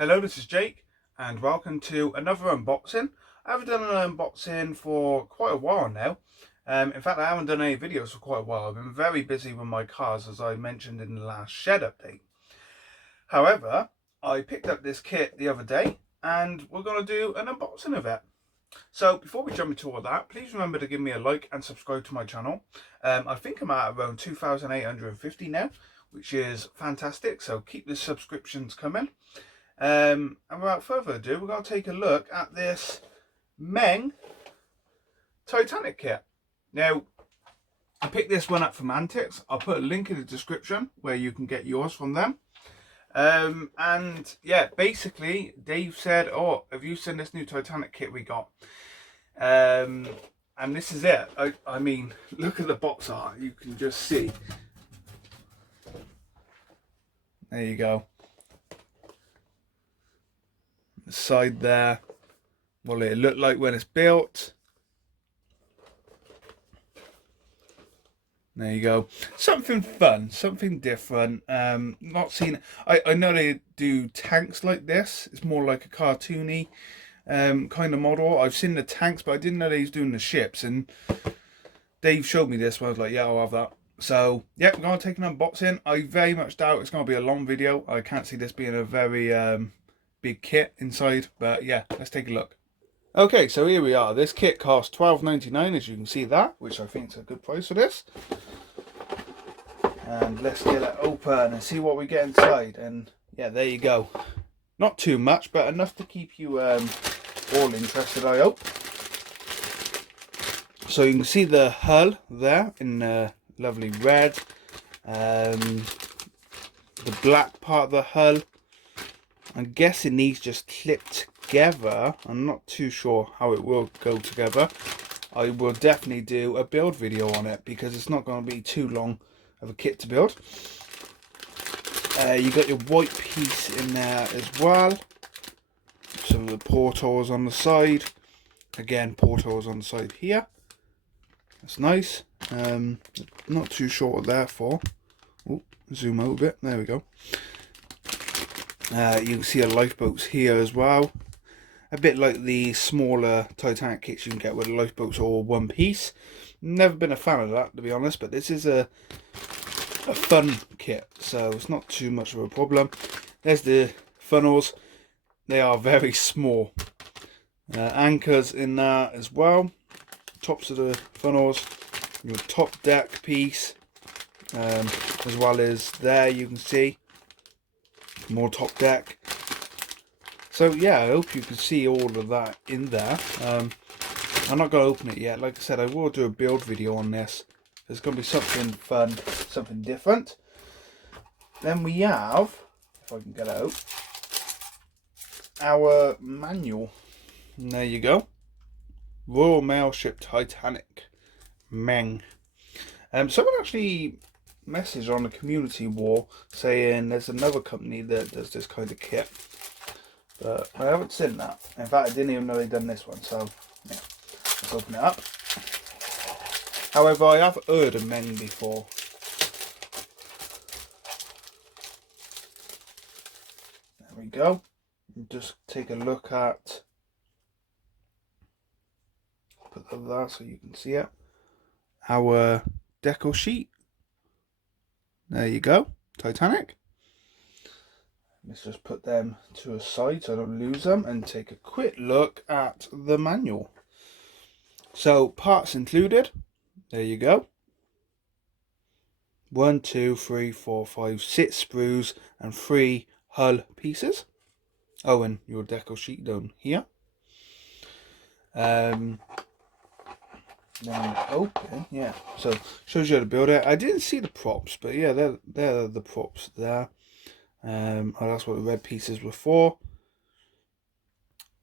Hello, this is Jake, and welcome to another unboxing. I haven't done an unboxing for quite a while now. In fact, I haven't done any videos for quite a while. I've been very busy with my cars, as I mentioned in the last shed update. However, I picked up this kit the other day, and we're going to do an unboxing of it. So before we jump into all that, please remember to give me a like and subscribe to my channel. I think I'm at around 2,850 now, which is fantastic. So keep the subscriptions coming. And without further ado, we're going to take a look at this Meng Titanic kit. Now, I picked this one up from Antics. I'll put a link in the description where you can get yours from them. And yeah, basically, Dave said, "Oh, have you seen this new Titanic kit we got?" And this is it. I mean, look at the box art. You can just see. There you go. The side there. What it look like when it's built. There you go. Something fun, something different. Not seen. I know they do tanks like this. It's more like a cartoony kind of model. I've seen the tanks, but I didn't know they was doing the ships. And Dave showed me this one. I was like, yeah, I'll have that. So yeah, we're gonna take an unboxing. I very much doubt it's gonna be a long video. I can't see this being a very big kit inside, but yeah, let's take a look. Okay, so here we are. This kit costs $12.99, as you can see that, which I think is a good price for this. And let's get it open and see what we get inside. And yeah, there you go. Not too much, but enough to keep you all interested, I hope. So you can see the hull there in lovely red. The black part of the hull, I guess it needs just clipped together. I'm not too sure how it will go together. I will definitely do a build video on it because it's not going to be too long of a kit to build. You got your white piece in there as well. Some of the portholes on the side. Again, portholes on the side here. That's nice. Not too sure what they're for. Oh, zoom out a bit. There we go. You can see a lifeboats here as well. A bit like the smaller Titanic kits you can get with the lifeboats all one piece. Never been a fan of that, to be honest, but this is a fun kit, so it's not too much of a problem. There's the funnels. They are very small. Anchors in there as well. Tops of the funnels. Your top deck piece. As well as there you can see. More top deck. So yeah, I hope you can see all of that in there. I'm not going to open it yet. Like I said, I will do a build video on this. There's going to be something fun, something different. Then we have, if I can get it out, our manual. And there you go. Royal Mail Ship Titanic, Meng. Someone actually messaged on the community wall saying there's another company that does this kind of kit, but I haven't seen that. In fact, I didn't even know they'd done this one, so yeah, let's open it up. However, I have heard of Meng before. There we go. Just take a look at, put that there so you can see it, our deco sheet. There you go, Titanic. Let's just put them to a side so I don't lose them and take a quick look at the manual. So, parts included. There you go. 1, 2, 3, 4, 5, 6 sprues and 3 hull pieces. Oh, and your deco sheet down here. Then open, yeah. So shows you how to build it. I didn't see the props, but yeah, they're the props there. Oh, that's what the red pieces were for.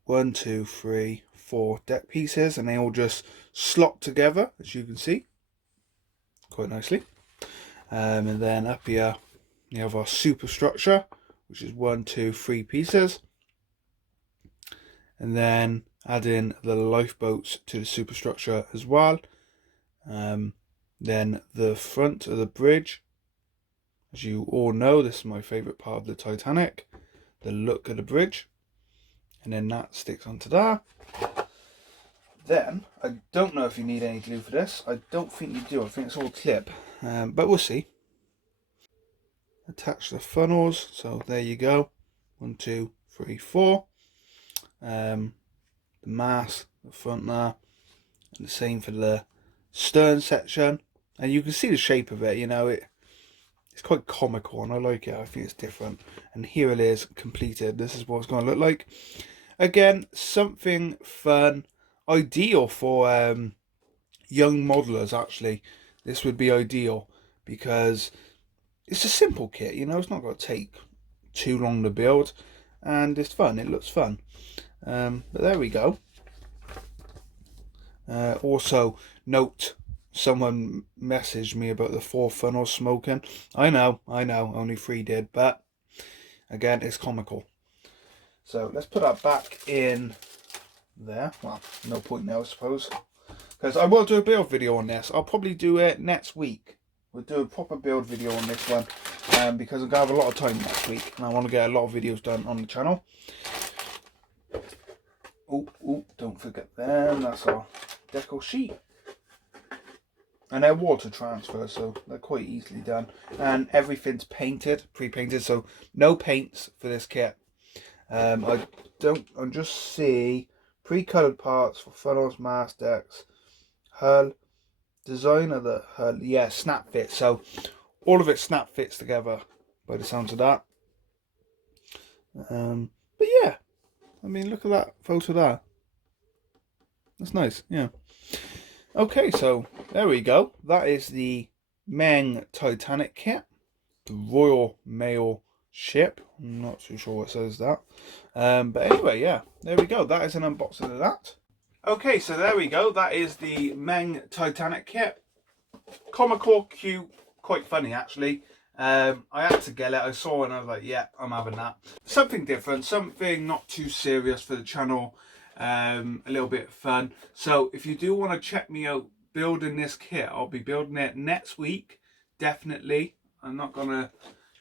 1, 2, 3, 4 deck pieces, and they all just slot together, as you can see, quite nicely. And then up here, you have our superstructure, which is 1, 2, 3 pieces, and then add in the lifeboats to the superstructure as well. Then the front of the bridge. As you all know, this is my favourite part of the Titanic. the look of the bridge. And then that sticks onto there. Then, I don't know if you need any glue for this. I don't think you do. I think it's all clip. But we'll see. Attach the funnels. So there you go. 1, 2, 3, 4. The mast, the front there. And the same for the stern section. And you can see the shape of it, you know, it's quite comical and I like it. I think it's different. And here it is, completed. This is what it's going to look like. Again, something fun, ideal for young modelers actually. This would be ideal because it's a simple kit, you know, it's not going to take too long to build. And it's fun, it looks fun. But there we go. Also, note, someone messaged me about the 4 funnels smoking. I know, only 3 did, but again, it's comical. So let's put that back in there. Well, no point now, I suppose, because I will do a build video on this. I'll probably do it next week. We'll do a proper build video on this one, because I'm going to have a lot of time next week, and I want to get a lot of videos done on the channel. Oh, don't forget them. That's our decal sheet. And they're water transfer, so they're quite easily done. And everything's painted, pre-painted, so no paints for this kit. I just see pre-coloured parts for funnels, mast decks, hull, design of the hull, yeah, snap fit. So all of it snap fits together by the sounds of that. But yeah, I mean, look at that photo there. That's nice, yeah. Okay, so there we go. That is the Meng Titanic kit, the Royal Mail ship. I'm not too sure what says that. But anyway, yeah, there we go. That is an unboxing of that. Okay, so there we go. That is the Meng Titanic kit. Comical, cute, quite funny actually. I had to get it. I saw it and I was like, yeah, I'm having that. Something different, something not too serious for the channel. A little bit of fun. So if you do want to check me out building this kit, I'll be building it next week, definitely. I'm not gonna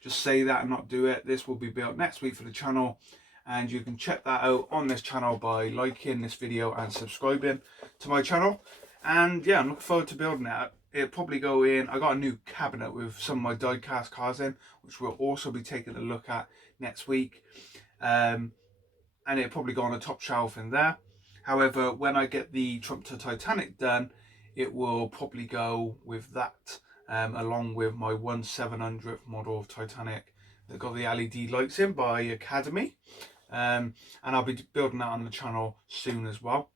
just say that and not do it. This will be built next week for the channel, and you can check that out on this channel by liking this video and subscribing to my channel. And yeah, I'm looking forward to building it. It'll probably go in. I got a new cabinet with some of my die-cast cars in, which we'll also be taking a look at next week. And it'll probably go on a top shelf in there. However, when I get the Trump to Titanic done, it will probably go with that, along with my 1/700th model of Titanic that got the LED lights in by Academy. And I'll be building that on the channel soon as well.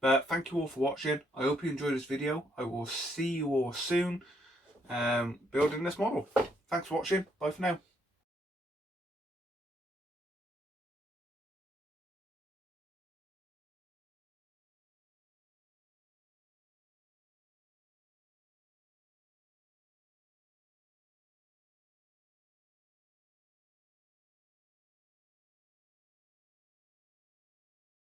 But thank you all for watching. I hope you enjoyed this video. I will see you all soon building this model. Thanks for watching. Bye for now.